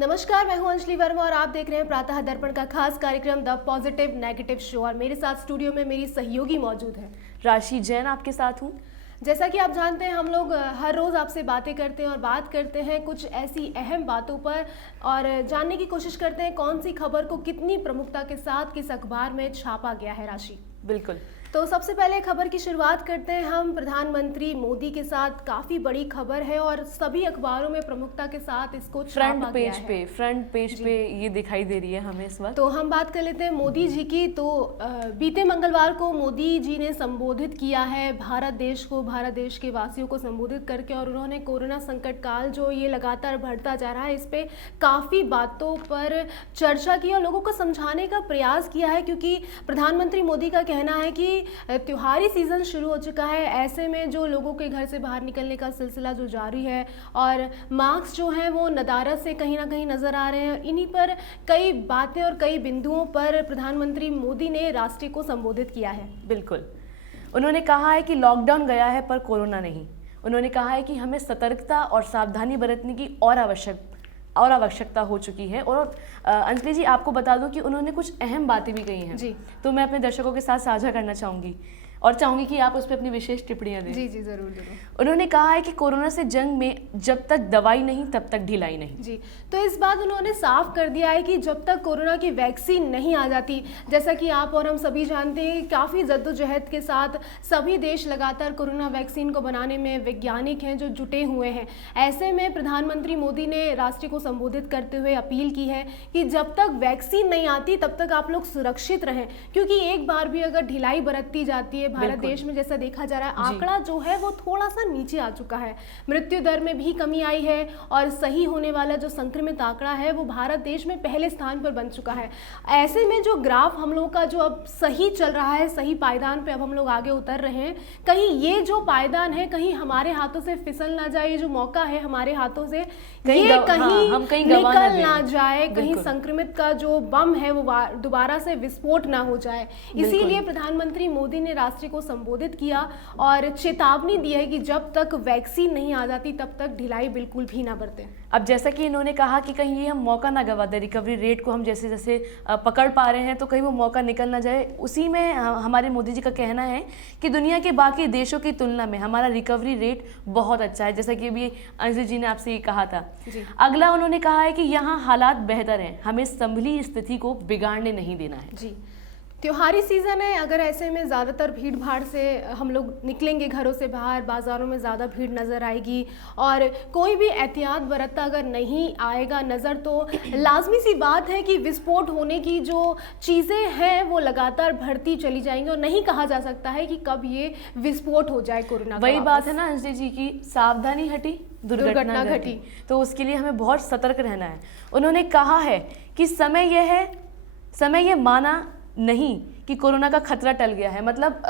नमस्कार, मैं हूं अंजलि वर्मा और आप देख रहे हैं प्रातः दर्पण का खास कार्यक्रम द पॉजिटिव नेगेटिव शो। और मेरे साथ स्टूडियो में मेरी सहयोगी मौजूद है राशि जैन आपके साथ हूँ। जैसा कि आप जानते हैं, हम लोग हर रोज़ आपसे बातें करते हैं और बात करते हैं कुछ ऐसी अहम बातों पर और जानने की कोशिश करते हैं कौन सी खबर को कितनी प्रमुखता के साथ किस अखबार में छापा गया है। राशि, बिल्कुल। तो सबसे पहले खबर की शुरुआत करते हैं हम प्रधानमंत्री मोदी के साथ। काफ़ी बड़ी खबर है और सभी अखबारों में प्रमुखता के साथ इसको छापा गया है। फ्रंट पेज पे ये दिखाई दे रही है हमें इस वक्त। तो हम बात कर लेते हैं मोदी जी की। तो बीते मंगलवार को मोदी जी ने संबोधित किया है भारत देश को, भारत देश के वासियों को संबोधित करके, और उन्होंने कोरोना संकट काल जो ये लगातार बढ़ता जा रहा है इस पे काफ़ी बातों पर चर्चा की और लोगों को समझाने का प्रयास किया है। क्योंकि प्रधानमंत्री मोदी का कहना है कि त्योहारी सीज़न शुरू हो चुका है, ऐसे में जो लोगों के घर से बाहर निकलने का सिलसिला जो जारी है और मास्क जो हैं वो नदारत से कहीं ना कहीं नज़र आ रहे हैं, इन्हीं पर कई बातें और कई बिंदुओं पर प्रधानमंत्री मोदी ने राष्ट्र को संबोधित किया है। बिल्कुल, उन्होंने कहा है कि लॉकडाउन गया है पर कोरोना नहीं। उन्होंने कहा है कि हमें सतर्कता और सावधानी बरतने की और आवश्यकता हो चुकी है। और अंजलि जी, आपको बता दूं कि उन्होंने कुछ अहम बातें भी कही हैं जी, तो मैं अपने दर्शकों के साथ साझा करना चाहूँगी और चाहूँगी कि आप उस पर अपनी विशेष टिप्पणियाँ दें। जी जी, ज़रूर ज़रूर। उन्होंने कहा है कि कोरोना से जंग में जब तक दवाई नहीं तब तक ढिलाई नहीं। जी, तो इस बात उन्होंने साफ कर दिया है कि जब तक कोरोना की वैक्सीन नहीं आ जाती, जैसा कि आप और हम सभी जानते हैं, काफ़ी जद्दोजहद के साथ सभी देश लगातार कोरोना वैक्सीन को बनाने में वैज्ञानिक हैं जो जुटे हुए हैं। ऐसे में प्रधानमंत्री मोदी ने राष्ट्र को संबोधित करते हुए अपील की है कि जब तक वैक्सीन नहीं आती तब तक आप लोग सुरक्षित रहें, क्योंकि एक बार भी अगर ढिलाई बरती जाती है भारत देश में, जैसा देखा जा रहा है, आंकड़ा जो है वो थोड़ा सा नीचे आ चुका है, मृत्यु दर में भी कमी आई है और सही होने वाला जो संक्रमित आंकड़ा है वो भारत देश में पहले स्थान पर बन चुका है। ऐसे में जो ग्राफ हम लोग का जो अब सही चल रहा है, सही पायदान पे अब हम लोग आगे उतर रहे हैं, कहीं ये जो पायदान है कहीं हमारे हाथों से फिसल ना जाए, ये जो मौका है हमारे हाथों से कहीं निकल ना जाए, कहीं संक्रमित का जो बम है वो दोबारा से विस्फोट ना हो जाए। इसीलिए प्रधानमंत्री मोदी ने राष्ट्र को संबोधित किया और चेतावनी दी है कि जब तक वैक्सीन नहीं आ जाती तब तक ढिलाई बिल्कुल भी ना बरतें। अब जैसा कि इन्होंने कहा कि कहीं ये हम मौका ना गवा दें, रिकवरी रेट को हम जैसे जैसे पकड़ पा रहे हैं तो कहीं वो मौका निकल ना जाए। उसी में हमारे मोदी जी का कहना है कि दुनिया के बाकी देशों की तुलना में हमारा रिकवरी रेट बहुत अच्छा है, जैसा कि अभी अंजलि जी ने आपसे ये कहा था। अगला उन्होंने कहा है कि यहाँ हालात बेहतर हैं, हमें संभली स्थिति को बिगाड़ने नहीं देना है। जी, त्योहारी सीज़न है, अगर ऐसे में ज़्यादातर भीड़ भाड़ से हम लोग निकलेंगे घरों से बाहर, बाज़ारों में ज़्यादा भीड़ नज़र आएगी और कोई भी एहतियात बरतता अगर नहीं आएगा नज़र, तो लाजमी सी बात है कि विस्फोट होने की जो चीज़ें हैं वो लगातार बढ़ती चली जाएंगी और नहीं कहा जा सकता है कि कब ये विस्फोट हो जाए कोरोना। वही बात है ना अंजलि जी की सावधानी हटी दुर्घटना घटी, तो उसके लिए हमें बहुत सतर्क रहना है। उन्होंने कहा है कि समय यह माना नहीं कि कोरोना का खतरा टल गया है। मतलब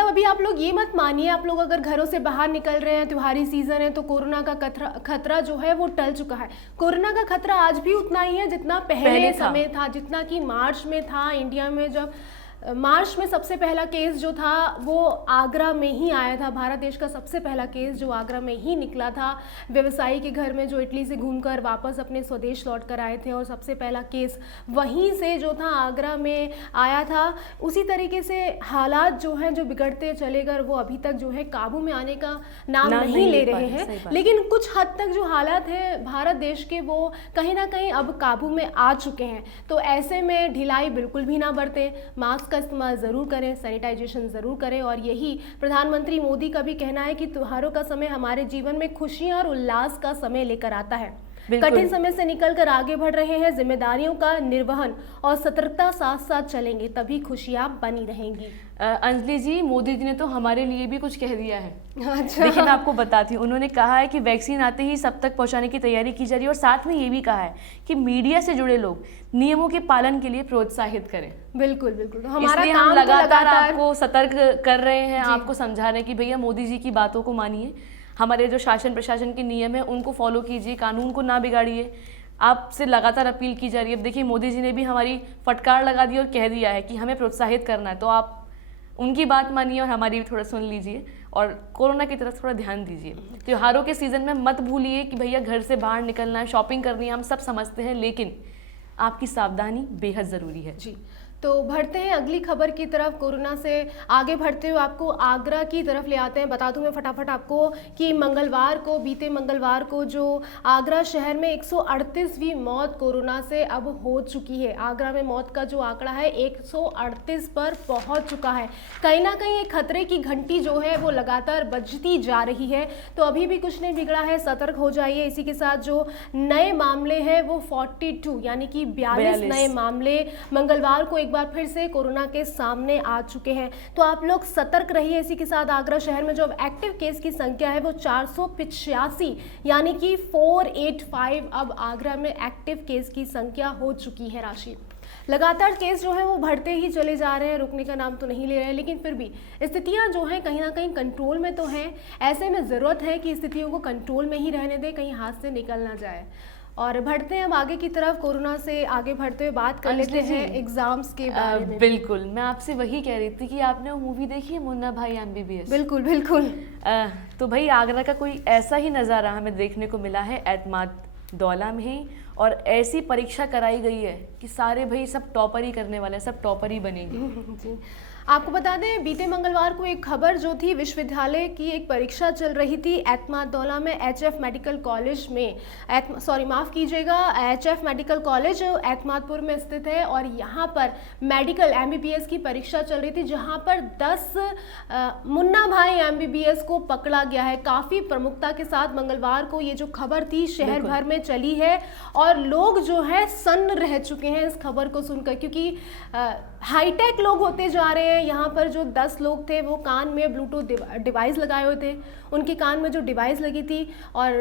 अभी आप लोग ये मत मानिए, आप लोग अगर घरों से बाहर निकल रहे हैं, त्योहारी सीजन है, तो कोरोना का खतरा जो है वो टल चुका है। कोरोना का खतरा आज भी उतना ही है जितना पहले समय था, जितना कि मार्च में था। इंडिया में जब मार्च में सबसे पहला केस जो था वो आगरा में ही आया था, भारत देश का सबसे पहला केस जो आगरा में ही निकला था, व्यवसायी के घर में जो इटली से घूमकर वापस अपने स्वदेश लौट कर आए थे और सबसे पहला केस वहीं से जो था आगरा में आया था। उसी तरीके से हालात जो हैं जो बिगड़ते चले गए, वो अभी तक जो है काबू में आने का नाम नहीं ले रहे हैं, लेकिन कुछ हद तक जो हालात हैं भारत देश के वो कहीं ना कहीं अब काबू में आ चुके हैं। तो ऐसे में ढिलाई बिल्कुल भी ना बरतें, मास्क का इस्तेमाल ज़रूर करें, सैनिटाइजेशन ज़रूर करें। और यही प्रधानमंत्री मोदी का भी कहना है कि त्योहारों का समय हमारे जीवन में खुशियां और उल्लास का समय लेकर आता है। कठिन समय से निकलकर आगे बढ़ रहे हैं, जिम्मेदारियों का निर्वहन और सतर्कता साथ साथ चलेंगे, तभी खुशियां बनी रहेंगी। अंजलि जी, मोदी जी ने तो हमारे लिए भी कुछ कह दिया है। अच्छा, देखिए मैं आपको बताती हूँ। उन्होंने कहा है कि वैक्सीन आते ही सब तक पहुँचाने की तैयारी की जा रही है और साथ में ये भी कहा है कि मीडिया से जुड़े लोग नियमों के पालन के लिए प्रोत्साहित करें। बिल्कुल बिल्कुल, तो हमारा इसलिए हम लगातार आपको सतर्क कर रहे हैं, आपको समझा रहे हैं कि भैया मोदी जी की बातों को मानिए, हमारे जो शासन प्रशासन के नियम है उनको फॉलो कीजिए, कानून को ना बिगाड़िए। आपसे लगातार अपील की जा रही है। अब देखिए मोदी जी ने भी हमारी फटकार लगा दी और कह दिया है कि हमें प्रोत्साहित करना है, तो आप उनकी बात मानिए और हमारी भी थोड़ा सुन लीजिए और कोरोना की तरफ थोड़ा ध्यान दीजिए। त्योहारों के सीज़न में मत भूलिए कि भैया घर से बाहर निकलना है, शॉपिंग करनी है, हम सब समझते हैं, लेकिन आपकी सावधानी बेहद ज़रूरी है। जी, तो बढ़ते हैं अगली खबर की तरफ। कोरोना से आगे बढ़ते हुए आपको आगरा की तरफ ले आते हैं। बता दूं मैं फटाफट आपको कि बीते मंगलवार को जो आगरा शहर में 138वीं मौत कोरोना से अब हो चुकी है। आगरा में मौत का जो आंकड़ा है 138 पर पहुंच चुका है। कहीं ना कहीं एक खतरे की घंटी जो है वो लगातार बजती जा रही है। तो अभी भी कुछ नहीं बिगड़ा है, सतर्क हो जाइए। इसी के साथ जो नए मामले हैं वो 42 यानी कि 42 नए मामले मंगलवार को एक बार फिर से कोरोना के सामने आ चुके हैं। तो आप लोग सतर्क रहिए। इसी के साथ आगरा शहर में जो अब एक्टिव केस की संख्या है वो 485 यानी कि 485 अब आगरा में एक्टिव केस की संख्या हो चुकी है। राशि लगातार केस जो है वो बढ़ते ही चले जा रहे हैं, रुकने का नाम तो नहीं ले रहे हैं, लेकिन फिर भी स्थितियां जो हैं कहीं ना कहीं कंट्रोल में तो हैं। ऐसे में ज़रूरत है कि स्थितियों को कंट्रोल में ही रहने दें, कहीं हाथ से निकल ना जाए। और बढ़ते हैं अब आगे की तरफ। कोरोना से आगे बढ़ते हुए बात कर लेते हैं एग्जाम्स के बारे में। बिल्कुल, मैं आपसे वही कह रही थी कि आपने वो मूवी देखी है मुन्ना भाई MBBS? बिल्कुल बिल्कुल। तो भाई आगरा का कोई ऐसा ही नज़ारा हमें देखने को मिला है एतमाद दौला में ही, और ऐसी परीक्षा कराई गई है कि सारे भाई सब टॉपर ही करने वाले हैं, सब टॉपर ही बनेंगे। जी, आपको बता दें बीते मंगलवार को एक खबर जो थी, विश्वविद्यालय की एक परीक्षा चल रही थी एतमादौला में, HF मेडिकल कॉलेज में, माफ़ कीजिएगा, HF मेडिकल कॉलेज एतमादपुर में स्थित है। और यहाँ पर मेडिकल MBBS की परीक्षा चल रही थी, जहाँ पर 10 मुन्ना भाई MBBS को पकड़ा गया है। काफ़ी प्रमुखता के साथ मंगलवार को ये जो खबर थी शहर भर में चली है और लोग जो है सन्न रह चुके हैं इस खबर को सुनकर, क्योंकि हाईटेक लोग होते जा रहे हैं। यहाँ पर जो 10 लोग थे वो कान में ब्लूटूथ डिवाइस लगाए हुए थे, उनके कान में जो डिवाइस लगी थी, और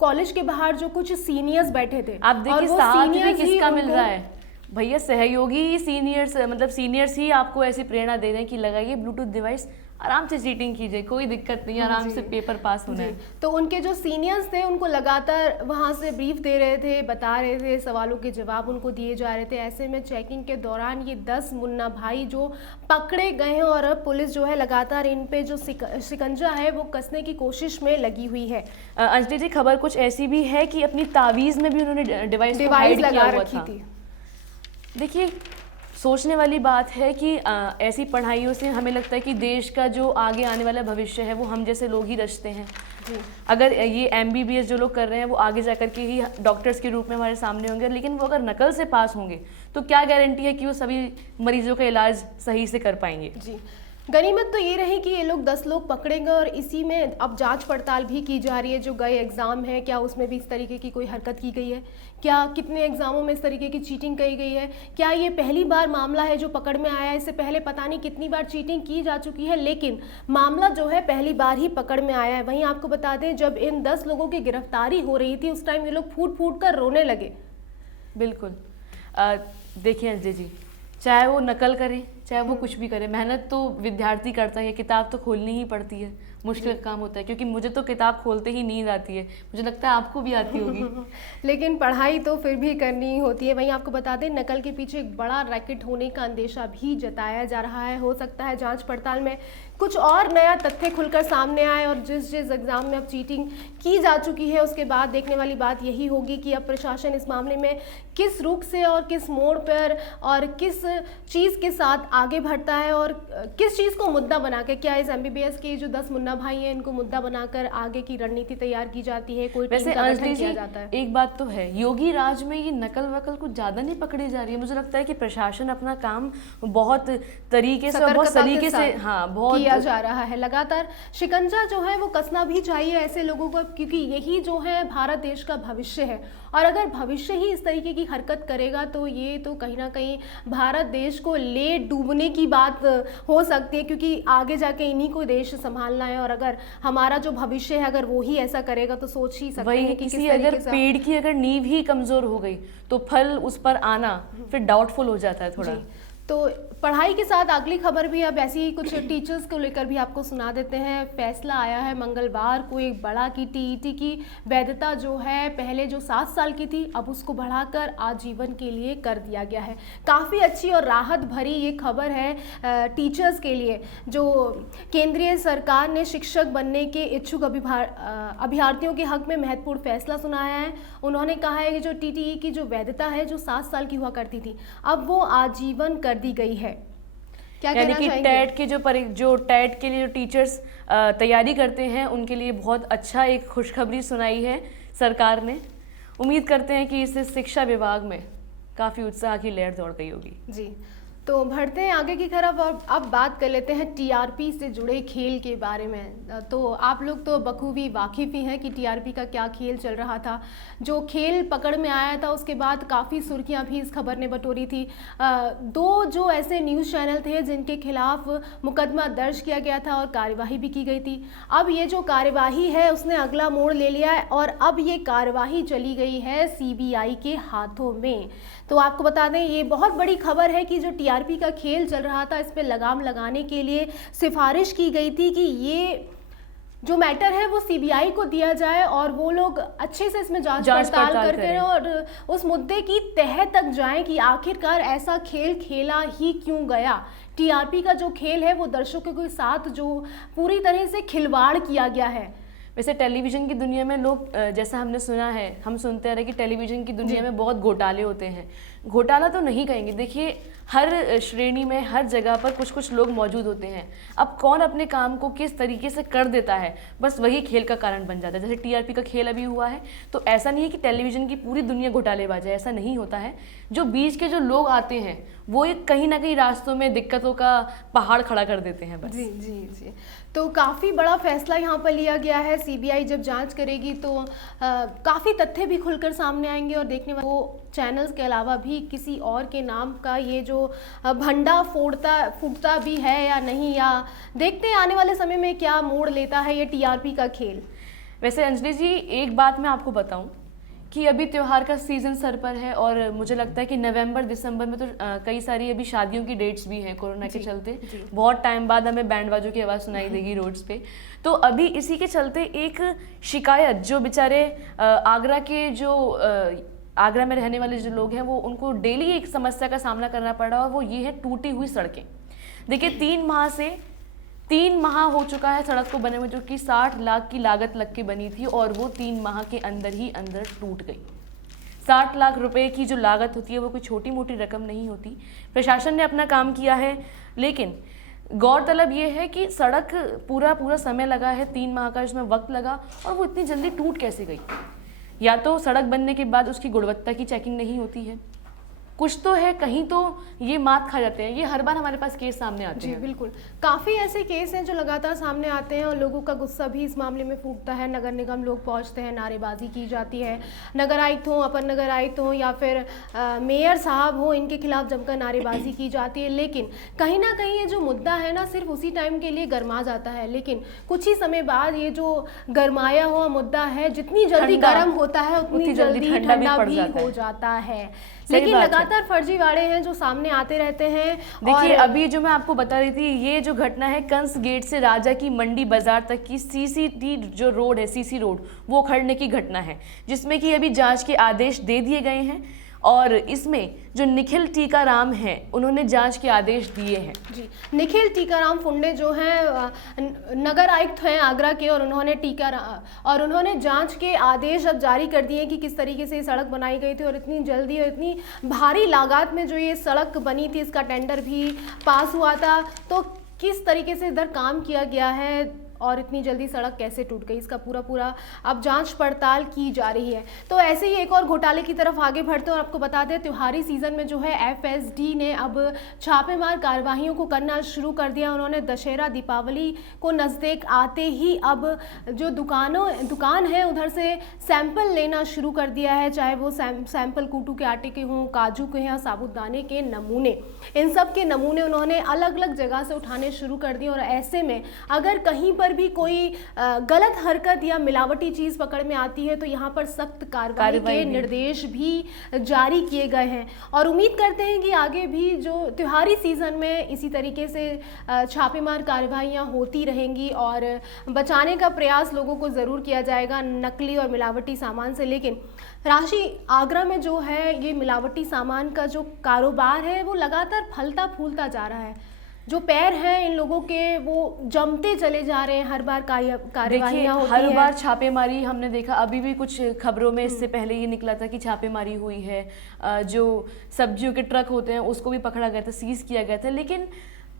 कॉलेज के बाहर जो कुछ सीनियर्स बैठे थे, आप देखिए साथ भी किसका मिल रहा है भैया, सहयोगी ही सीनियर्स, मतलब सीनियर्स ही आपको ऐसी प्रेरणा दे रहे हैं कि लगाइए ब्लूटूथ डिवाइस, आराम से चीटिंग कीजिए, कोई दिक्कत नहीं, आराम से पेपर पास होना है। तो उनके जो सीनियर्स थे उनको लगातार वहाँ से ब्रीफ दे रहे थे, बता रहे थे, सवालों के जवाब उनको दिए जा रहे थे। ऐसे में चेकिंग के दौरान ये 10 मुन्ना भाई जो पकड़े गए हैं और अब पुलिस जो है लगातार इन पे जो शिकंजा है वो कसने की कोशिश में लगी हुई है। अंजलि जी, खबर कुछ ऐसी भी है कि अपनी तावीज़ में भी उन्होंने डिवाइस लगा रखी थी। देखिए, सोचने वाली बात है कि ऐसी पढ़ाइयों से हमें लगता है कि देश का जो आगे आने वाला भविष्य है वो हम जैसे लोग ही रचते हैं। अगर ये MBBS जो लोग कर रहे हैं वो आगे जाकर के ही डॉक्टर्स के रूप में हमारे सामने होंगे, लेकिन वो अगर नकल से पास होंगे तो क्या गारंटी है कि वो सभी मरीजों का इलाज सही से कर पाएंगे। जी, गनीमत तो ये रही कि ये लोग 10 लोग पकड़ेंगे और इसी में अब जांच पड़ताल भी की जा रही है। जो गए एग्ज़ाम है, क्या उसमें भी इस तरीके की कोई हरकत की गई है, क्या कितने एग्ज़ामों में इस तरीके की चीटिंग की गई है, क्या ये पहली बार मामला है जो पकड़ में आया है, इससे पहले पता नहीं कितनी बार चीटिंग की जा चुकी है, लेकिन मामला जो है पहली बार ही पकड़ में आया है। वहीं आपको बता दें जब इन 10 लोगों की गिरफ्तारी हो रही थी उस टाइम ये लोग फूट फूट कर रोने लगे। बिल्कुल, देखिए अंजलि जी, चाहे वो नकल करे चाहे वो कुछ भी करे, मेहनत तो विद्यार्थी करता है, किताब तो खोलनी ही पड़ती है, मुश्किल काम होता है, क्योंकि मुझे तो किताब खोलते ही नींद आती है, मुझे लगता है आपको भी आती होगी। लेकिन पढ़ाई तो फिर भी करनी होती है। वहीं आपको बता दें नकल के पीछे एक बड़ा रैकेट होने का अंदेशा भी जताया जा रहा है। हो सकता है जांच पड़ताल में कुछ और नया तथ्य खुलकर सामने आए और जिस एग्ज़ाम में अब चीटिंग की जा चुकी है उसके बाद देखने वाली बात यही होगी कि अब प्रशासन इस मामले में किस रुख से और किस मोड़ पर और किस चीज़ के साथ आगे बढ़ता है और किस चीज़ को मुद्दा बनाकर, क्या इस MBBS के जो 10 मुन्ना भाई हैं इनको मुद्दा बनाकर आगे की रणनीति तैयार की जाती है, कोई टीम का गठन किया जाता है। एक बात तो है, योगी राज में ये नकल वकल कुछ ज़्यादा नहीं पकड़ी जा रही है। मुझे लगता है कि प्रशासन अपना काम बहुत तरीके से, बहुत सलीके से, हाँ, बहुत किया जा रहा है। लगातार शिकंजा जो है वो कसना भी चाहिए ऐसे लोगों को, क्योंकि यही जो है भारत देश का भविष्य है और अगर भविष्य ही इस तरीके की हरकत करेगा तो ये तो कहीं ना कहीं भारत देश को ले डूबने की बात हो सकती है, क्योंकि आगे जाके इन्हीं को देश संभालना है और अगर हमारा जो भविष्य है अगर वो ही ऐसा करेगा तो सोच ही सकते हैं कि किसी अगर पेड़ की अगर नींव ही कमजोर हो गई तो फल उस पर आना फिर डाउटफुल हो जाता है थोड़ा। तो पढ़ाई के साथ अगली खबर भी अब ऐसी ही कुछ टीचर्स को लेकर भी आपको सुना देते हैं। फैसला आया है मंगलवार को एक बड़ा कि टीईटी की वैधता जो है पहले जो 7 साल की थी अब उसको बढ़ाकर आजीवन के लिए कर दिया गया है। काफ़ी अच्छी और राहत भरी ये खबर है टीचर्स के लिए। जो केंद्रीय सरकार ने शिक्षक बनने के इच्छुक अभ्यर्थियों के हक में महत्वपूर्ण फैसला सुनाया है। उन्होंने कहा है कि जो टीटीई की जो वैधता है जो 7 साल की हुआ करती थी अब वो आजीवन कर दी गई है। क्या यानी कहना कि चाहेंगे? टेट के जो टेट के लिए जो टीचर्स तैयारी करते हैं उनके लिए बहुत अच्छा एक खुशखबरी सुनाई है सरकार ने। उम्मीद करते हैं कि इससे शिक्षा विभाग में काफ़ी उत्साह की लहर दौड़ गई होगी। जी, तो बढ़ते हैं आगे की तरफ और अब बात कर लेते हैं टीआरपी से जुड़े खेल के बारे में। तो आप लोग तो बखूबी वाकिफ़ ही हैं कि टीआरपी का क्या खेल चल रहा था। जो खेल पकड़ में आया था उसके बाद काफ़ी सुर्खियां भी इस खबर ने बटोरी थी। 2 जो ऐसे न्यूज़ चैनल थे जिनके खिलाफ मुकदमा दर्ज किया गया था और कार्यवाही भी की गई थी। अब ये जो कार्यवाही है उसने अगला मोड़ ले लिया है और अब ये कार्यवाही चली गई है सीबीआई के हाथों में। तो आपको बता दें ये बहुत बड़ी खबर है कि जो टीआरपी का खेल चल रहा था इस पर लगाम लगाने के लिए सिफारिश की गई थी कि ये जो मैटर है वो सीबीआई को दिया जाए और वो लोग अच्छे से इसमें जांच पड़ताल करके और उस मुद्दे की तह तक जाएं कि आखिरकार ऐसा खेल खेला ही क्यों गया। टीआरपी का जो खेल है वो दर्शकों के साथ जो पूरी तरह से खिलवाड़ किया गया है। वैसे टेलीविज़न की दुनिया में लोग जैसा हमने सुना है, हम सुनते आ रहे कि टेलीविज़न की दुनिया में बहुत घोटाले होते हैं। घोटाला तो नहीं कहेंगे, देखिए हर श्रेणी में हर जगह पर कुछ कुछ लोग मौजूद होते हैं। अब कौन अपने काम को किस तरीके से कर देता है बस वही खेल का कारण बन जाता है। जैसे टीआरपी का खेल अभी हुआ है तो ऐसा नहीं है कि टेलीविज़न की पूरी दुनिया घोटालेबाज है, ऐसा नहीं होता है। जो बीच के जो लोग आते हैं वो एक कहीं ना कहीं रास्तों में दिक्कतों का पहाड़ खड़ा कर देते हैं बस। जी जी जी, तो काफ़ी बड़ा फैसला यहाँ पर लिया गया है। सीबीआई जब जांच करेगी तो काफ़ी तथ्य भी खुलकर सामने आएंगे और देखने वाले वो चैनल्स के अलावा भी किसी और के नाम का ये जो भंडा फूटता भी है या नहीं, या देखते हैं आने वाले समय में क्या मोड़ लेता है ये टीआरपी का खेल। वैसे अंजलि जी एक बात मैं आपको बताऊं कि अभी त्यौहार का सीज़न सर पर है और मुझे लगता है कि नवंबर दिसंबर में तो कई सारी अभी शादियों की डेट्स भी हैं कोरोना के चलते। बहुत टाइम बाद हमें बैंड बाजों की आवाज़ सुनाई देगी रोड्स पे। तो अभी इसी के चलते एक शिकायत जो बेचारे आगरा के जो आगरा में रहने वाले जो लोग हैं वो उनको डेली एक समस्या का सामना करना पड़ रहा है, वो ये है टूटी हुई सड़कें। देखिए 3 माह हो चुका है सड़क को बने हुए, जो कि 60 लाख की लागत लग के बनी थी और वो 3 माह के अंदर ही अंदर टूट गई। 60 लाख रुपए की जो लागत होती है वो कोई छोटी मोटी रकम नहीं होती। प्रशासन ने अपना काम किया है, लेकिन गौरतलब ये है कि सड़क पूरा समय लगा है, 3 माह का इसमें वक्त लगा और वो इतनी जल्दी टूट कैसे गई। या तो सड़क बनने के बाद उसकी गुणवत्ता की चेकिंग नहीं होती है, कुछ तो है, कहीं तो ये मात खा जाते हैं। ये हर बार हमारे पास केस सामने आते हैं। जी बिल्कुल, काफ़ी ऐसे केस हैं जो लगातार सामने आते हैं और लोगों का गुस्सा भी इस मामले में फूटता है। नगर निगम लोग पहुंचते हैं, नारेबाजी की जाती है, नगर आयुक्त हों, अपर नगर आयुक्त हों या फिर मेयर साहब हों, इनके खिलाफ जमकर नारेबाजी की जाती है। लेकिन कहीं ना कहीं ये जो मुद्दा है ना सिर्फ उसी टाइम के लिए गर्मा जाता है, लेकिन कुछ ही समय बाद ये जो गरमाया हुआ मुद्दा है जितनी जल्दी गर्म होता है उतनी जल्दी ठंडा भी हो जाता है। लेकिन लगातार फर्जीवाड़े हैं जो सामने आते रहते हैं। देखिए अभी जो मैं आपको बता रही थी ये जो घटना है कंस गेट से राजा की मंडी बाजार तक की सीसी जो रोड है, सीसी रोड, वो उखड़ने की घटना है, जिसमें कि अभी जांच के आदेश दे दिए गए हैं और इसमें जो निखिल टीकाराम हैं उन्होंने जांच के आदेश दिए हैं। जी, निखिल टीकाराम फुंडे जो हैं नगर आयुक्त हैं आगरा के और उन्होंने जांच के आदेश अब जारी कर दिए कि किस तरीके से ये सड़क बनाई गई थी और इतनी जल्दी और इतनी भारी लागत में जो ये सड़क बनी थी इसका टेंडर भी पास हुआ था। तो किस तरीके से इधर काम किया गया है और इतनी जल्दी सड़क कैसे टूट गई, इसका पूरा अब जांच पड़ताल की जा रही है। तो ऐसे ही एक और घोटाले की तरफ आगे बढ़ते हैं और आपको बता दें त्योहारी सीजन में जो है एफएसडी ने अब छापेमार कार्यवाहियों को करना शुरू कर दिया। उन्होंने दशहरा दीपावली को नज़दीक आते ही अब जो दुकान है उधर से सैंपल लेना शुरू कर दिया है, चाहे वो सैंपल कूटू के आटे के हों, काजू के या साबुदाने के नमूने, इन सब के नमूने उन्होंने अलग अलग जगह से उठाने शुरू कर दिए। और ऐसे में अगर कहीं पर पर भी कोई गलत हरकत या मिलावटी चीज़ पकड़ में आती है तो यहाँ पर सख्त कार्रवाई के निर्देश भी जारी किए गए हैं। और उम्मीद करते हैं कि आगे भी जो त्योहारी सीज़न में इसी तरीके से छापेमार कार्रवाइयाँ होती रहेंगी और बचाने का प्रयास लोगों को ज़रूर किया जाएगा नकली और मिलावटी सामान से। लेकिन राशि, आगरा में जो है ये मिलावटी सामान का जो कारोबार है वो लगातार फलता फूलता जा रहा है। जो पैर हैं इन लोगों के वो जमते चले जा रहे हैं, हर बार कार्रवाइयाँ होती हैं। हर बार छापेमारी हमने देखा, अभी भी कुछ खबरों में इससे पहले ये निकला था कि छापेमारी हुई है, जो सब्जियों के ट्रक होते हैं उसको भी पकड़ा गया था, सीज किया गया था। लेकिन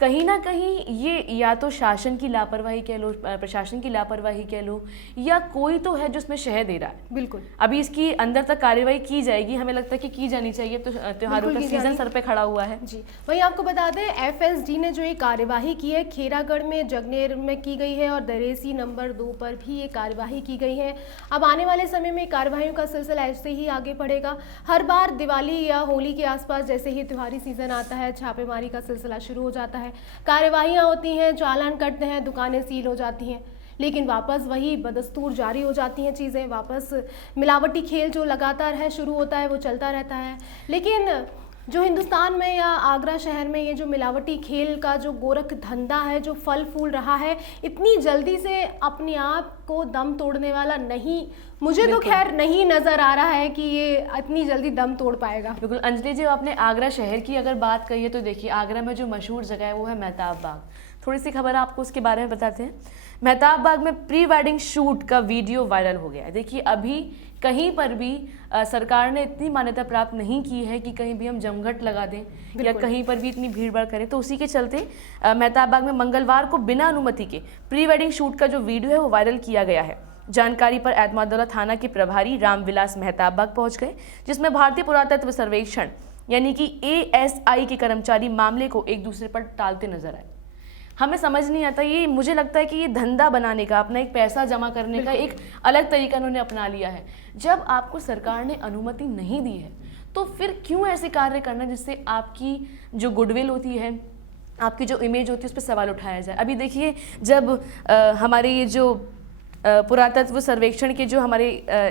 कहीं ना कहीं ये या तो शासन की लापरवाही कह लो, प्रशासन की लापरवाही कह लो, या कोई तो है जो इसमें शह दे रहा है। बिल्कुल, अभी इसकी अंदर तक कार्रवाई की जाएगी, हमें लगता है कि की जानी चाहिए। तो त्योहारों का सीजन सर पे खड़ा हुआ है जी। वहीं आपको बता दें एफएसडी ने जो ये कार्यवाही की है खेरागढ़ में, जगनेर में की गई है और दरेसी नंबर 2 पर भी ये कार्यवाही की गई है। अब आने वाले समय में कार्रवाइयों का सिलसिला ऐसे ही आगे बढ़ेगा। हर बार दिवाली या होली के आसपास जैसे ही त्योहारी सीजन आता है छापेमारी का सिलसिला शुरू हो जाता है, कार्रवाइयाँ होती हैं, चालान कटते हैं, दुकानें सील हो जाती हैं, लेकिन वापस वही बदस्तूर जारी हो जाती हैं चीज़ें। वापस मिलावटी खेल जो लगातार है शुरू होता है वो चलता रहता है। लेकिन जो हिंदुस्तान में या आगरा शहर में ये जो मिलावटी खेल का जो गोरख धंधा है जो फल फूल रहा है, इतनी जल्दी से अपने आप को दम तोड़ने वाला नहीं, मुझे तो खैर नहीं नज़र आ रहा है कि ये इतनी जल्दी दम तोड़ पाएगा। बिल्कुल अंजलि जी, आपने आगरा शहर की अगर बात कही है तो देखिए आगरा में जो मशहूर जगह है वो है मेहताब बाग। थोड़ी सी खबर आपको उसके बारे में बताते हैं। मेहताब बाग में प्री वेडिंग शूट का वीडियो वायरल हो गया है। देखिए अभी कहीं पर भी सरकार ने इतनी मान्यता प्राप्त नहीं की है कि कहीं भी हम जमघट लगा दें या कहीं पर भी इतनी भीड़ भाड़ करें, तो उसी के चलते मेहताब बाग में मंगलवार को बिना अनुमति के प्री वेडिंग शूट का जो वीडियो है वो वायरल किया गया है। जानकारी पर एतमादुल्ला थाना के प्रभारी रामविलास मेहताब बाग पहुंच गए, जिसमें भारतीय पुरातत्व सर्वेक्षण यानी कि ASI के कर्मचारी मामले को एक दूसरे पर टालते नजर आए। हमें समझ नहीं आता, ये मुझे लगता है कि ये धंधा बनाने का, अपना एक पैसा जमा करने का एक अलग तरीका उन्होंने अपना लिया है। जब आपको सरकार ने अनुमति नहीं दी है तो फिर क्यों ऐसे कार्य करना जिससे आपकी जो गुडविल होती है, आपकी जो इमेज होती है उस पर सवाल उठाया जाए। अभी देखिए जब हमारे ये जो पुरातत्व सर्वेक्षण के जो हमारे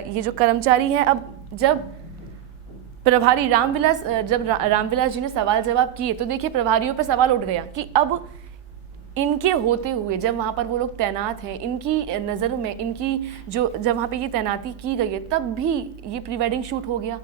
ये जो कर्मचारी हैं, अब जब प्रभारी रामविलास जी ने सवाल जवाब किए तो देखिए प्रभारियों पे सवाल उठ गया कि अब इनके होते हुए जब वहाँ पर वो लोग तैनात हैं, इनकी नज़रों में इनकी जो जब वहाँ पे ये तैनाती की गई है तब भी ये प्री वेडिंग शूट हो गया।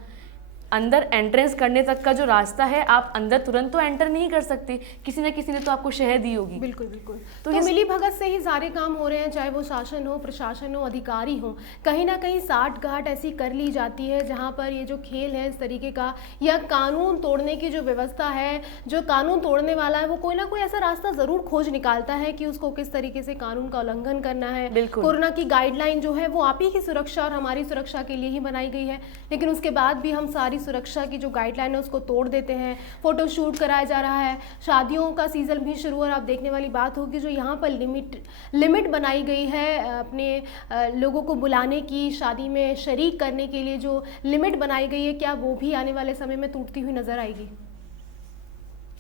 अंदर एंट्रेंस करने तक का जो रास्ता है, आप अंदर तुरंत तो एंटर नहीं कर सकते, किसी न किसी ने तो आपको शह दी होगी। बिल्कुल बिल्कुल। तो मिली भगत से ही सारे काम हो रहे हैं, चाहे वो शासन हो, प्रशासन हो, अधिकारी हो। कहीं ना कहीं साठ गांठ ऐसी कर ली जाती है जहां पर ये जो खेल है इस तरीके का या कानून तोड़ने की जो व्यवस्था है, जो कानून तोड़ने वाला है वो कोई ना कोई ऐसा रास्ता ज़रूर खोज निकालता है कि उसको किस तरीके से कानून का उल्लंघन करना है। कोरोना की गाइडलाइन जो है वो आप ही की सुरक्षा और हमारी सुरक्षा के लिए ही बनाई गई है, लेकिन उसके बाद भी हम सारी सुरक्षा की जो गाइडलाइन है उसको तोड़ देते हैं। फोटो शूट कराया जा रहा है, शादियों का सीजन भी शुरू, और आप देखने वाली बात होगी जो यहाँ पर लिमिट बनाई गई है अपने लोगों को बुलाने की, शादी में शरीक करने के लिए जो लिमिट बनाई गई है, क्या वो भी आने वाले समय में टूटती हुई नजर आएगी?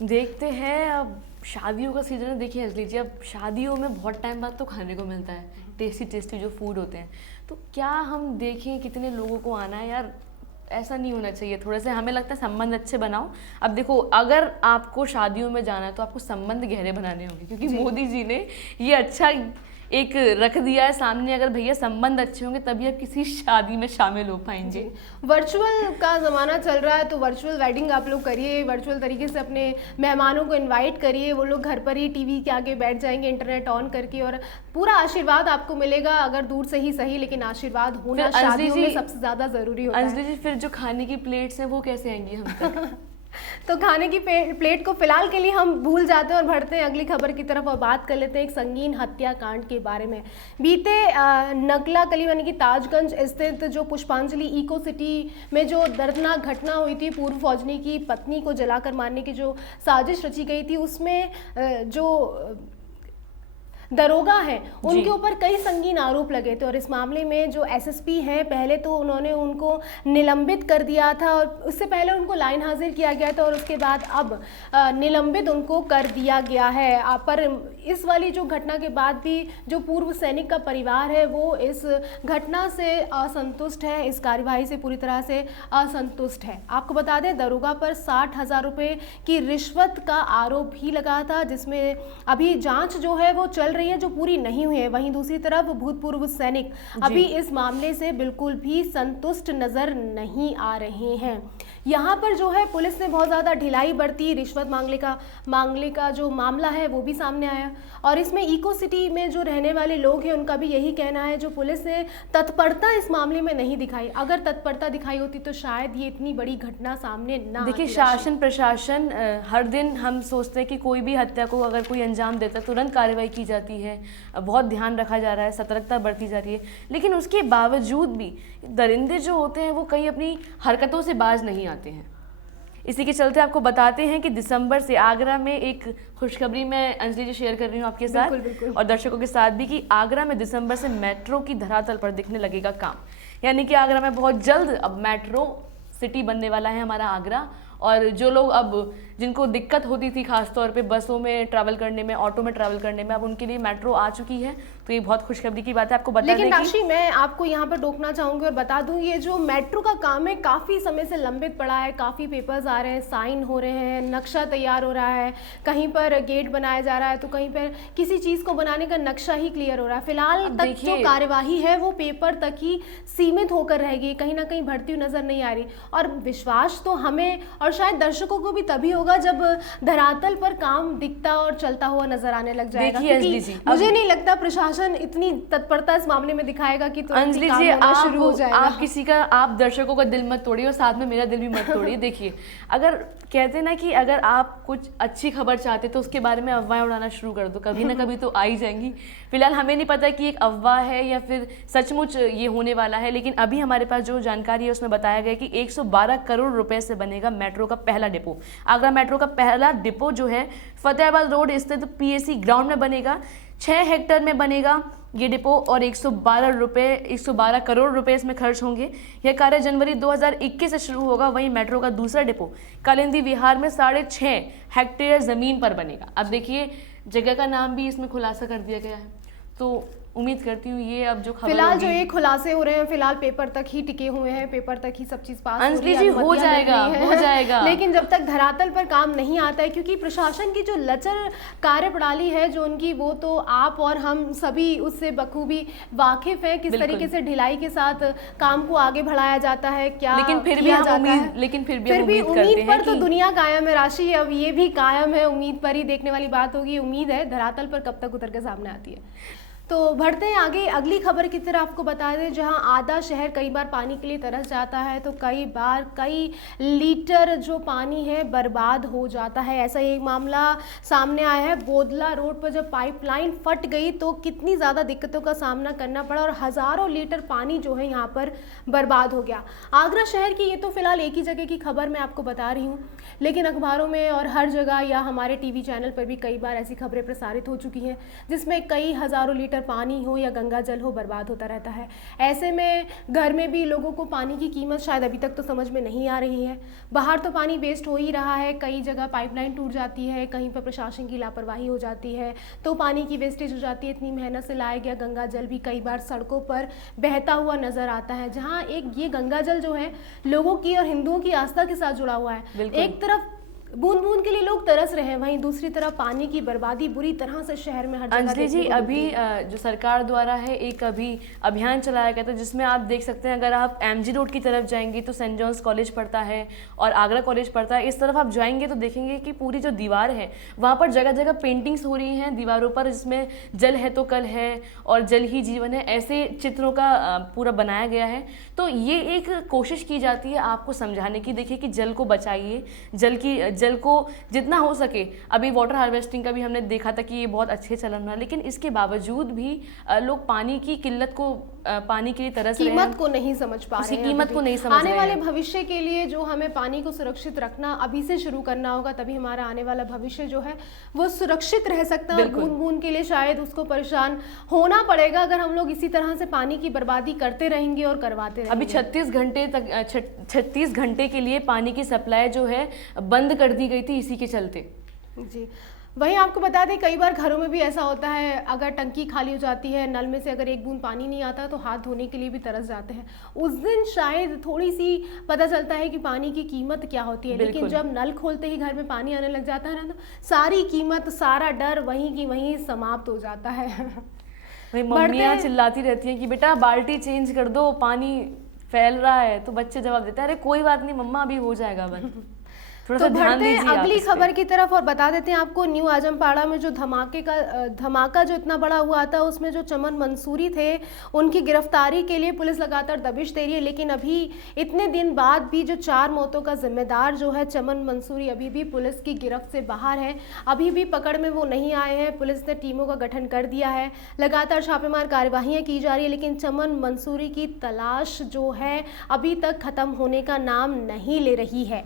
देखते हैं। अब शादियों का सीजन है, देखिए लीजिए अब शादियों में बहुत टाइम बाद तो खाने को मिलता है, टेस्टी जो फूड होते हैं, तो क्या हम देखें कितने लोगों को आना है? यार ऐसा नहीं होना चाहिए। थोड़े से हमें लगता है संबंध अच्छे बनाओ। अब देखो अगर आपको शादियों में जाना है तो आपको संबंध गहरे बनाने होंगे, क्योंकि मोदी जी ने ये अच्छा एक रख दिया है सामने, अगर भैया संबंध अच्छे होंगे तभी आप किसी शादी में शामिल हो पाएंगे। वर्चुअल का ज़माना चल रहा है तो वर्चुअल वेडिंग आप लोग करिए, वर्चुअल तरीके से अपने मेहमानों को इनवाइट करिए, वो लोग घर पर ही टीवी के आगे बैठ जाएंगे इंटरनेट ऑन करके, और पूरा आशीर्वाद आपको मिलेगा, अगर दूर से ही सही लेकिन आशीर्वाद होना शादियों में सबसे ज़्यादा ज़रूरी होता है। अंजलि जी फिर जो खाने की प्लेट्स हैं वो कैसे आएंगी हम तक? तो खाने की प्लेट को फिलहाल के लिए हम भूल जाते हैं और बढ़ते हैं अगली खबर की तरफ और बात कर लेते हैं एक संगीन हत्याकांड के बारे में। बीते नकला कली यानी कि ताजगंज स्थित जो पुष्पांजलि इको सिटी में जो दर्दनाक घटना हुई थी, पूर्व फौजनी की पत्नी को जलाकर मारने की जो साजिश रची गई थी, उसमें जो दरोगा हैं उनके ऊपर कई संगीन आरोप लगे थे, और इस मामले में जो एसएसपी हैं पहले तो उन्होंने उनको निलंबित कर दिया था, और उससे पहले उनको लाइन हाजिर किया गया था और उसके बाद अब निलंबित उनको कर दिया गया है। पर इस वाली जो घटना के बाद भी जो पूर्व सैनिक का परिवार है वो इस घटना से असंतुष्ट है, इस कार्यवाही से पूरी तरह से असंतुष्ट है। आपको बता दें दरोगा पर 60,000 रुपये की रिश्वत का आरोप भी लगा था, जिसमें अभी जांच जो है वो चल रही है, जो पूरी नहीं हुई है। वहीं दूसरी तरफ भूतपूर्व सैनिक अभी इस मामले से बिल्कुल भी संतुष्ट नजर नहीं आ रहे हैं। यहाँ पर जो है पुलिस ने बहुत ज़्यादा ढिलाई बरती, रिश्वत मांगने का जो मामला है वो भी सामने आया। और इसमें इको सिटी में जो रहने वाले लोग हैं उनका भी यही कहना है, जो पुलिस ने तत्परता इस मामले में नहीं दिखाई, अगर तत्परता दिखाई होती तो शायद ये इतनी बड़ी घटना सामने ना। देखिए शासन प्रशासन हर दिन हम सोचते हैं कि कोई भी हत्या को अगर कोई अंजाम देता है तुरंत कार्रवाई की जाती है, बहुत ध्यान रखा जा रहा है, सतर्कता बरती जा रही है, लेकिन उसके बावजूद भी दरिंदे जो होते हैं वो कहीं अपनी हरकतों से बाज नहीं आते हैं। इसी के चलते आपको बताते हैं कि दिसंबर से आगरा में एक खुशखबरी मैं अंजलि जी शेयर कर रही हूँ आपके साथ बिल्कुल। और दर्शकों के साथ भी, कि आगरा में दिसंबर से मेट्रो की धरातल पर दिखने लगेगा काम। यानी कि आगरा में बहुत जल्द अब मेट्रो सिटी बनने वाला है हमारा आगरा। और जो लोग अब जिनको दिक्कत होती थी खासतौर पे बसों में ट्रैवल करने में, ऑटो में ट्रैवल करने में, अब उनके लिए मेट्रो आ चुकी है, तो ये बहुत खुशखबरी की बात है। आपको बता लेकिन दें राशि मैं आपको यहाँ पर रोकना चाहूंगी और बता दूं, ये जो मेट्रो का काम है काफ़ी समय से लंबित पड़ा है, काफ़ी पेपर्स आ रहे हैं, साइन हो रहे हैं, नक्शा तैयार हो रहा है, कहीं पर गेट बनाया जा रहा है तो कहीं पर किसी चीज़ को बनाने का नक्शा ही क्लियर हो रहा है। फिलहाल तक जो कार्यवाही है वो पेपर तक ही सीमित होकर रहेगी, कहीं ना कहीं बढ़ती हुई नजर नहीं आ रही। और विश्वास तो हमें और शायद दर्शकों को भी तभी होगा जब धरातल पर काम दिखता और चलता हुआ नजर आने लग जाएगा। क्योंकि मुझे नहीं लगता प्रशासन इतनी तत्परता इस मामले में दिखाएगा कि अंजलि जी आप किसी का, आप दर्शकों का दिल मत तोड़िए और साथ में मेरा दिल भी मत तोड़िए। देखिए अगर कहते हैं ना कि अगर आप कुछ अच्छी खबर चाहते तो उसके बारे में अफवाहें उड़ाना शुरू कर दो, कभी ना कभी तो आ ही जाएंगी। फिलहाल हमें नहीं पता कि एक अफवाह है या फिर सचमुच ये होने वाला है, लेकिन अभी हमारे पास जो जानकारी है उसमें बताया गया कि 112 करोड़ रुपए से बनेगा मेट्रो का पहला डिपो। आगरा मेट्रो का पहला डिपो जो है फतेहाबाद रोड स्थित पीएसी ग्राउंड में बनेगा, 6 हेक्टेयर में बनेगा ये डिपो और 112 करोड़ रुपए इसमें खर्च होंगे। यह कार्य जनवरी 2021 से शुरू होगा। वहीं मेट्रो का दूसरा डिपो कालिंदी विहार में 6.5 हेक्टेयर जमीन पर बनेगा। अब देखिए जगह का नाम भी इसमें खुलासा कर दिया गया है, तो उम्मीद करती हूँ ये अब जो फिलहाल जो ये खुलासे हो रहे हैं फिलहाल पेपर तक ही टिके हुए हैं, पेपर तक ही सब चीज पास अंजलि जी हो जाएगा लेकिन जब तक धरातल पर काम नहीं आता है, क्योंकि प्रशासन की जो लचर कार्यप्रणाली है जो उनकी, वो तो आप और हम सभी उससे बखूबी वाकिफ है किस तरीके से ढिलाई के साथ काम को आगे बढ़ाया जाता है, क्या लेकिन फिर भी उम्मीद पर तो दुनिया कायम है राशि, अब ये भी कायम है, उम्मीद पर ही देखने वाली बात होगी। उम्मीद है धरातल पर कब तक उतर के सामने आती है। तो बढ़ते हैं आगे अगली खबर की तरफ। आपको बता दें जहां आधा शहर कई बार पानी के लिए तरस जाता है तो कई लीटर जो पानी है बर्बाद हो जाता है। ऐसा एक मामला सामने आया है। बोदला रोड पर जब पाइपलाइन फट गई तो कितनी ज़्यादा दिक्कतों का सामना करना पड़ा और हज़ारों लीटर पानी जो है यहाँ पर बर्बाद हो गया। आगरा शहर की ये तो फिलहाल एक ही जगह की खबर मैं आपको बता रही हूँ, लेकिन अखबारों में और हर जगह या हमारे टीवी चैनल पर भी कई बार ऐसी खबरें प्रसारित हो चुकी हैं जिसमें कई हज़ारों लीटर पानी हो या गंगा जल हो बर्बाद होता रहता है। ऐसे में घर में भी लोगों को पानी की कीमत शायद अभी तक तो समझ में नहीं आ रही है। बाहर तो पानी वेस्ट हो ही रहा है, कई जगह पाइपलाइन टूट जाती है, कहीं पर प्रशासन की लापरवाही हो जाती है तो पानी की वेस्टेज हो जाती है। इतनी मेहनत से लाया गया गंगा जल भी कई बार सड़कों पर बहता हुआ नजर आता है, जहाँ एक ये गंगा जल जो है लोगों की और हिंदुओं की आस्था के साथ जुड़ा हुआ है। एक तरफ बूंद बूंद के लिए लोग तरस रहे हैं, वहीं दूसरी तरफ पानी की बर्बादी बुरी तरह से शहर में हर जगह। अंजलि जी अभी जो सरकार द्वारा है एक अभी अभियान चलाया गया था जिसमें आप देख सकते हैं, अगर आप एमजी रोड की तरफ जाएंगे तो सेंट जॉन्स कॉलेज पड़ता है और आगरा कॉलेज पड़ता है। इस तरफ आप जाएंगे तो देखेंगे कि पूरी जो दीवार है वहाँ पर जगह जगह पेंटिंग्स हो रही हैं दीवारों पर, जिसमें जल है तो कल है और जल ही जीवन है, ऐसे चित्रों का पूरा बनाया गया है। तो ये एक कोशिश की जाती है आपको समझाने की, देखिए कि जल को बचाइए, जल को जितना हो सके। अभी वाटर हार्वेस्टिंग का भी हमने देखा था कि ये बहुत अच्छे चलन रहा, लेकिन इसके बावजूद भी लोग पानी की किल्लत को, पानी के लिए तरस रहे हैं, कीमत को नहीं समझ पा रहे हैं, कीमत को नहीं समझ आने वाले भविष्य के लिए जो हमें पानी को सुरक्षित रखना अभी से शुरू करना होगा, तभी हमारा आने वाला भविष्य जो है वो सुरक्षित रह सकता है। बूंद बूंद के लिए शायद उसको परेशान होना पड़ेगा अगर हम लोग इसी तरह से पानी की बर्बादी करते रहेंगे और करवाते रहेंगे। अभी 36 घंटे के लिए पानी की सप्लाई जो है बंद कर दी गई थी इसी के चलते। जी वहीं आपको बता दें कई बार घरों में भी ऐसा होता है, अगर टंकी खाली हो जाती है, नल में से अगर एक बूंद पानी नहीं आता तो हाथ धोने के लिए भी तरस जाते हैं। उस दिन शायद थोड़ी सी पता चलता है कि पानी की कीमत क्या होती है, लेकिन जब नल खोलते ही घर में पानी आने लग जाता है ना, तो सारी कीमत, सारा डर वहीं की वहीं समाप्त हो जाता है। भाई मम्मियाँ चिल्लाती रहती हैं कि बेटा बाल्टी चेंज कर दो, पानी फैल रहा है, तो बच्चे जवाब देते हैं अरे कोई बात नहीं मम्मा, अभी हो जाएगा बंद। तो बढ़ते हैं अगली खबर की तरफ और बता देते हैं आपको, न्यू आजमपाड़ा में जो धमाका जो इतना बड़ा हुआ था, उसमें जो चमन मंसूरी थे उनकी गिरफ्तारी के लिए पुलिस लगातार दबिश दे रही है। लेकिन अभी इतने दिन बाद भी जो 4 मौतों का जिम्मेदार जो है चमन मंसूरी, अभी भी पुलिस की गिरफ्त से बाहर है, अभी भी पकड़ में वो नहीं आए हैं। पुलिस ने टीमों का गठन कर दिया है, लगातार छापेमार कार्यवाहियाँ की जा रही है, लेकिन चमन मंसूरी की तलाश जो है अभी तक खत्म होने का नाम नहीं ले रही है।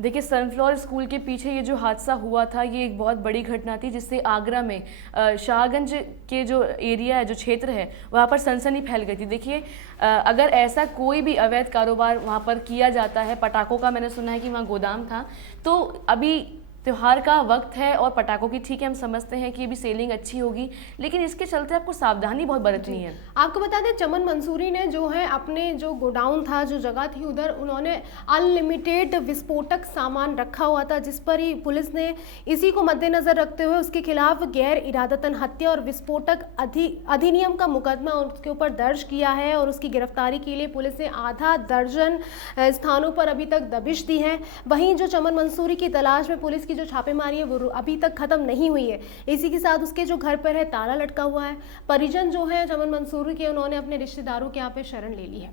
देखिए, सनफ्लावर स्कूल के पीछे ये जो हादसा हुआ था, ये एक बहुत बड़ी घटना थी जिससे आगरा में शाहगंज के जो एरिया है, जो क्षेत्र है, वहाँ पर सनसनी फैल गई थी। देखिए, अगर ऐसा कोई भी अवैध कारोबार वहाँ पर किया जाता है, पटाखों का मैंने सुना है कि वहाँ गोदाम था, तो अभी त्योहार का वक्त है और पटाखों की ठीक है हम समझते हैं कि ये भी सेलिंग अच्छी होगी, लेकिन इसके चलते आपको सावधानी बहुत बरतनी है। आपको बता दें चमन मंसूरी ने जो है अपने जो गोडाउन था, जो जगह थी, उधर उन्होंने अनलिमिटेड विस्फोटक सामान रखा हुआ था, जिस पर ही पुलिस ने इसी को मद्देनजर रखते हुए उसके खिलाफ गैर इरादतन हत्या और विस्फोटक अधिनियम का मुकदमा उसके ऊपर दर्ज किया है और उसकी गिरफ्तारी के लिए पुलिस ने आधा दर्जन स्थानों पर अभी तक दबिश दी है। वहीं जो चमन मंसूरी की तलाश में पुलिस की जो छापेमारी है वो अभी तक खत्म नहीं हुई है। इसी के साथ उसके जो घर पर है ताला लटका हुआ है। परिजन जो है चमन मंसूरी के, उन्होंने अपने रिश्तेदारों के यहाँ पे शरण ले ली है।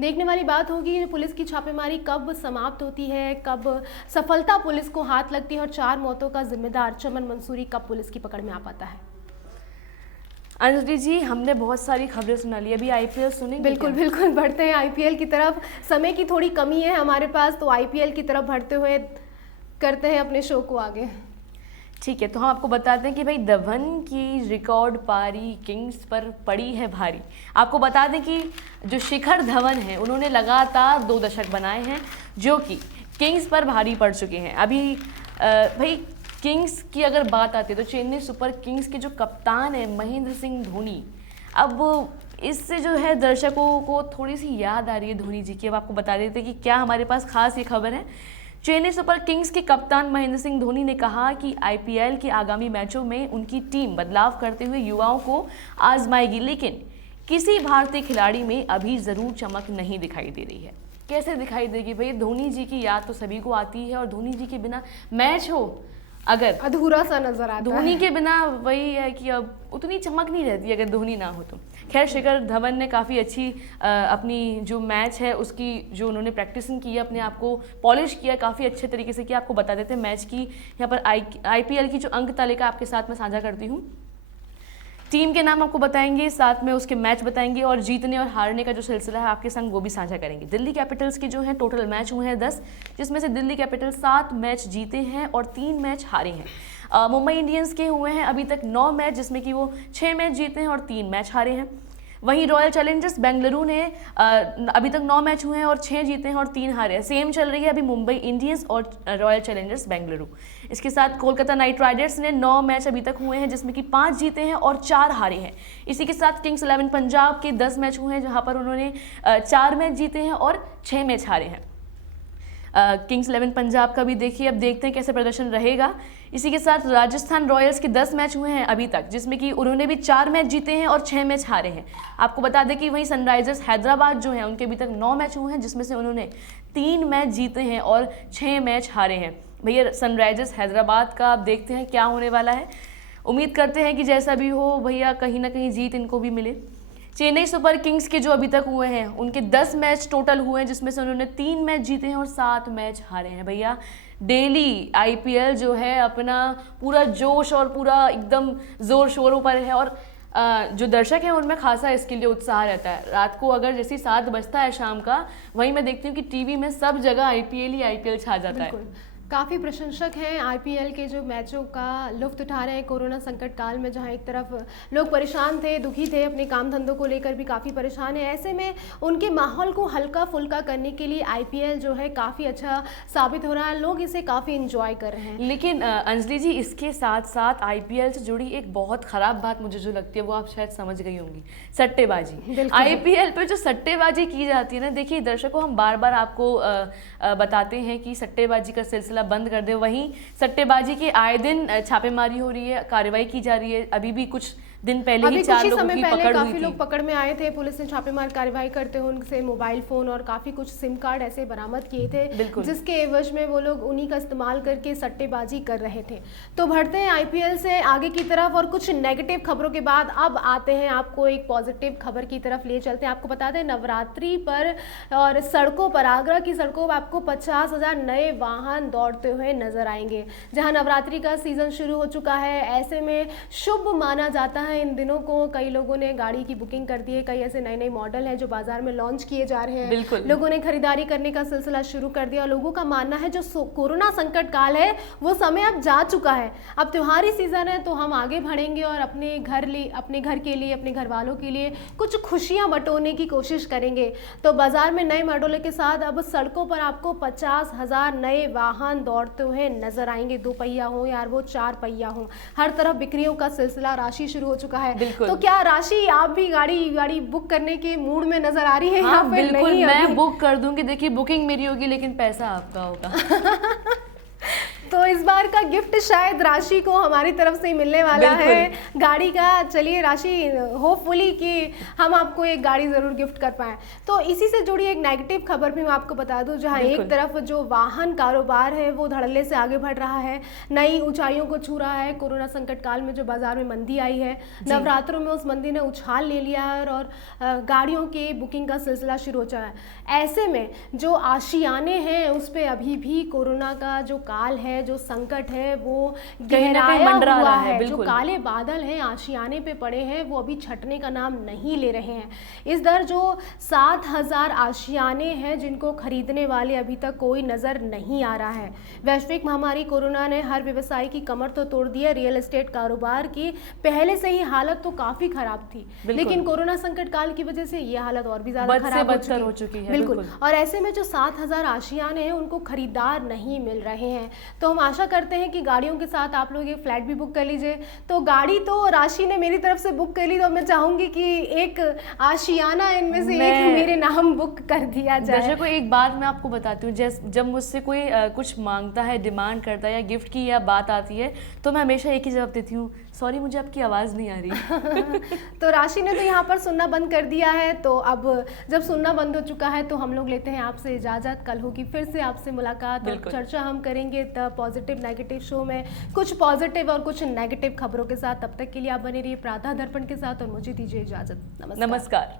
देखने वाली बात होगी कि पुलिस की छापेमारी कब समाप्त होती है, कब सफलता पुलिस को हाथ लगती है और 4 मौतों का जिम्मेदार चमन मंसूरी कब पुलिस की पकड़ में आ पाता है। अंजलि जी, हमने बहुत सारी खबरें सुना ली, अभी आईपीएल सुनेंगे? बिल्कुल बिल्कुल, बढ़ते हैं आईपीएल की तरफ। समय की थोड़ी कमी है हमारे पास, तो आईपीएल की तरफ बढ़ते हुए करते हैं अपने शो को आगे। ठीक है, तो हम आपको बताते हैं कि भाई धवन की रिकॉर्ड पारी किंग्स पर पड़ी है भारी। आपको बता दें कि जो शिखर धवन है उन्होंने लगातार 2 दशक बनाए हैं जो कि किंग्स पर भारी पड़ चुके हैं। अभी भाई किंग्स की अगर बात आती है तो चेन्नई सुपर किंग्स के जो कप्तान है महेंद्र सिंह धोनी, अब इससे जो है दर्शकों को थोड़ी सी याद आ रही है धोनी जी की। अब आपको बता देते हैं कि क्या हमारे पास खास ये खबर है। चेन्नई सुपर किंग्स के कप्तान महेंद्र सिंह धोनी ने कहा कि आईपीएल के आगामी मैचों में उनकी टीम बदलाव करते हुए युवाओं को आजमाएगी, लेकिन किसी भारतीय खिलाड़ी में अभी ज़रूर चमक नहीं दिखाई दे रही है। कैसे दिखाई देगी भाई? धोनी जी की याद तो सभी को आती है और धोनी जी के बिना मैच हो अगर अधूरा सा नजर आता है। धोनी के बिना वही है कि अब उतनी चमक नहीं रहती अगर धोनी ना हो तो। खैर, शिखर धवन ने काफ़ी अच्छी अपनी जो मैच है उसकी जो उन्होंने प्रैक्टिसिंग की है, अपने आप को पॉलिश किया काफ़ी अच्छे तरीके से किया। आपको बता देते हैं मैच की यहाँ पर आईपीएल की जो अंक तालिका आपके साथ में साझा करती हूँ। टीम के नाम आपको बताएंगे, साथ में उसके मैच बताएंगे और जीतने और हारने का जो सिलसिला है आपके संग वो भी साझा करेंगे। दिल्ली कैपिटल्स के जो हैं टोटल मैच हुए हैं 10, जिसमें से दिल्ली कैपिटल्स 7 मैच जीते हैं और 3 मैच हारे हैं। मुंबई इंडियंस के हुए हैं अभी तक 9 मैच, जिसमें कि वो 6 मैच जीते हैं और 3 मैच हारे हैं। वहीं रॉयल चैलेंजर्स बेंगलुरु ने अभी तक 9 मैच हुए हैं और 6 जीते हैं और 3 हारे हैं। सेम चल रही है अभी मुंबई इंडियंस और रॉयल चैलेंजर्स बेंगलुरु। इसके साथ कोलकाता नाइट राइडर्स ने 9 मैच अभी तक हुए हैं, जिसमें कि 5 जीते हैं और 4 हारे हैं। इसी के साथ किंग्स 11 पंजाब के 10 मैच हुए हैं, जहां पर उन्होंने 4 मैच जीते हैं और 6 मैच हारे हैं। किंग्स 11 पंजाब का भी देखिए, अब देखते हैं कैसे प्रदर्शन रहेगा। इसी के साथ राजस्थान रॉयल्स के 10 मैच हुए हैं अभी तक, जिसमें कि उन्होंने भी 4 मैच जीते हैं और 6 मैच हारे हैं। आपको बता दें कि वहीं सनराइजर्स हैदराबाद जो है उनके अभी तक 9 मैच हुए हैं, जिसमें से उन्होंने 3 मैच जीते हैं और 6 मैच हारे हैं। भैया सनराइजर्स हैदराबाद का अब देखते हैं क्या होने वाला है। उम्मीद करते हैं कि जैसा भी हो भैया कहीं ना कहीं जीत इनको भी मिले। चेन्नई सुपर किंग्स के जो अभी तक हुए हैं उनके 10 मैच टोटल हुए हैं, जिसमें से उन्होंने 3 मैच जीते हैं और 7 मैच हारे हैं। भैया डेली आईपीएल जो है अपना पूरा जोश और पूरा एकदम जोर शोरों पर है और जो दर्शक हैं उनमें खासा इसके लिए उत्साह रहता है। रात को अगर जैसे 7 बजता है शाम का, वहीं मैं देखती हूँ कि टीवी में सब जगह आईपीएल ही आईपीएल छा जाता है। काफ़ी प्रशंसक हैं आईपीएल के जो मैचों का लुत्फ़ उठा रहे हैं कोरोना संकट काल में, जहां एक तरफ लोग परेशान थे, दुखी थे, अपने काम धंधों को लेकर भी काफ़ी परेशान है। ऐसे में उनके माहौल को हल्का फुल्का करने के लिए आईपीएल जो है काफ़ी अच्छा साबित हो रहा है, लोग इसे काफ़ी इंजॉय कर रहे हैं। लेकिन अंजलि जी, इसके साथ साथ आईपीएल से जुड़ी एक बहुत ख़राब बात मुझे जो लगती है वो आप शायद समझ गई होंगी, सट्टेबाजी। आईपीएल पर जो सट्टेबाजी की जाती है ना, देखिए दर्शकों, हम बार बार आपको बताते हैं कि सट्टेबाजी का सिलसिला बंद कर दे, वहीं सट्टेबाजी के आए दिन छापेमारी हो रही है, कार्रवाई की जा रही है। अभी भी कुछ दिन पहले ही 4 लोगों की पकड़ हुई काफी थी। लोग पकड़ में आए थे, पुलिस ने छापेमार कार्रवाई करते हुए उनसे मोबाइल फोन और काफी कुछ सिम कार्ड ऐसे बरामद किए थे, जिसके एवज में वो लोग उन्हीं का इस्तेमाल करके सट्टेबाजी कर रहे थे। तो बढ़ते हैं आईपीएल से आगे की तरफ और कुछ नेगेटिव खबरों के बाद अब आते हैं आपको एक पॉजिटिव खबर की तरफ ले चलते हैं। आपको बता दें, नवरात्रि पर और सड़कों पर, आगरा की सड़कों पर आपको 50,000 नए वाहन दौड़ते हुए नजर आएंगे। जहां नवरात्रि का सीजन शुरू हो चुका है, ऐसे में शुभ माना जाता है इन दिनों को। कई लोगों ने गाड़ी की बुकिंग कर दी है, कई ऐसे नए नए मॉडल हैं जो बाजार में लॉन्च किए जा रहे हैं। लोगों ने खरीदारी करने का सिलसिला शुरू कर दिया। लोगों का मानना है जो कोरोना संकट काल है वो समय अब जा चुका है, अब त्योहारी सीजन है, तो हम आगे बढ़ेंगे और अपने घर के लिए, अपने घर वालों के लिए कुछ खुशियां बटोरने की कोशिश करेंगे। तो बाजार में नए मॉडलों के साथ अब सड़कों पर आपको 50,000 नए वाहन दौड़ते हुए नजर आएंगे। 2 पहिया हो या वो 4 पहिया हो, हर तरफ बिक्रियों का सिलसिला, राशि शुरू हो चुका है। तो क्या राशि आप भी गाड़ी बुक करने के मूड में नजर आ रही है? हाँ, बिल्कुल, मैं बुक कर दूंगी। देखिए, बुकिंग मेरी होगी लेकिन पैसा आपका होगा। तो इस बार का गिफ्ट शायद राशि को हमारी तरफ से ही मिलने वाला है, गाड़ी का। चलिए राशि, होपफुली कि हम आपको एक गाड़ी ज़रूर गिफ्ट कर पाएँ। तो इसी से जुड़ी एक नेगेटिव खबर भी मैं आपको बता दूं, जहां एक तरफ जो वाहन कारोबार है वो धड़ल्ले से आगे बढ़ रहा है, नई ऊंचाइयों को छू रहा है। कोरोना संकट काल में जो बाजार में मंदी आई है, नवरात्रों में उस मंदी ने उछाल ले लिया है और गाड़ियों की बुकिंग का सिलसिला शुरू हो चुका है। ऐसे में जो आशियाने हैं उस पर अभी भी कोरोना का जो काल है, जो संकट है, वो गहराया हुआ है। जो काले बादल हैं आशियाने पे पड़े हैं, वो अभी छटने का नाम नहीं ले रहे हैं। इस दर जो 7,000 आशियाने हैं जिनको खरीदने वाले अभी तक कोई नजर नहीं आ रहा है। वैश्विक महामारी कोरोना ने हर व्यवसाय की कमर तो तोड़ दी है। रियल एस्टेट कारोबार की पहले से ही हालत तो काफी खराब थी, लेकिन कोरोना संकट काल की वजह से ये हालत और भी ज्यादा खराब हो चुकी है। बिल्कुल। और ऐसे में जो 7,000 आशियाने हैं उनको खरीदार नहीं मिल रहे हैं। तो हम आशा करते हैं कि गाड़ियों के साथ आप लोग एक फ्लैट भी बुक कर लीजिए। तो गाड़ी तो राशि ने मेरी तरफ से बुक कर ली, तो मैं चाहूंगी कि एक आशियाना इनमें से एक मेरे नाम बुक कर दिया जाए। दर्शकों, एक बात मैं आपको बताती हूँ, जब मुझसे कोई कुछ मांगता है, डिमांड करता है या गिफ्ट की या बात आती है, तो मैं हमेशा एक ही जवाब देती हूँ, सॉरी मुझे आपकी आवाज़ नहीं आ रही। तो राशि ने तो यहाँ पर सुनना बंद कर दिया है। तो अब जब सुनना बंद हो चुका है तो हम लोग लेते हैं आपसे इजाज़त। कल होगी फिर से आपसे मुलाकात और चर्चा हम करेंगे द पॉजिटिव नेगेटिव शो में, कुछ पॉजिटिव और कुछ नेगेटिव खबरों के साथ। तब तक के लिए आप बने रहिए प्रातः दर्पण के साथ और मुझे दीजिए इजाज़त। नमस्कार।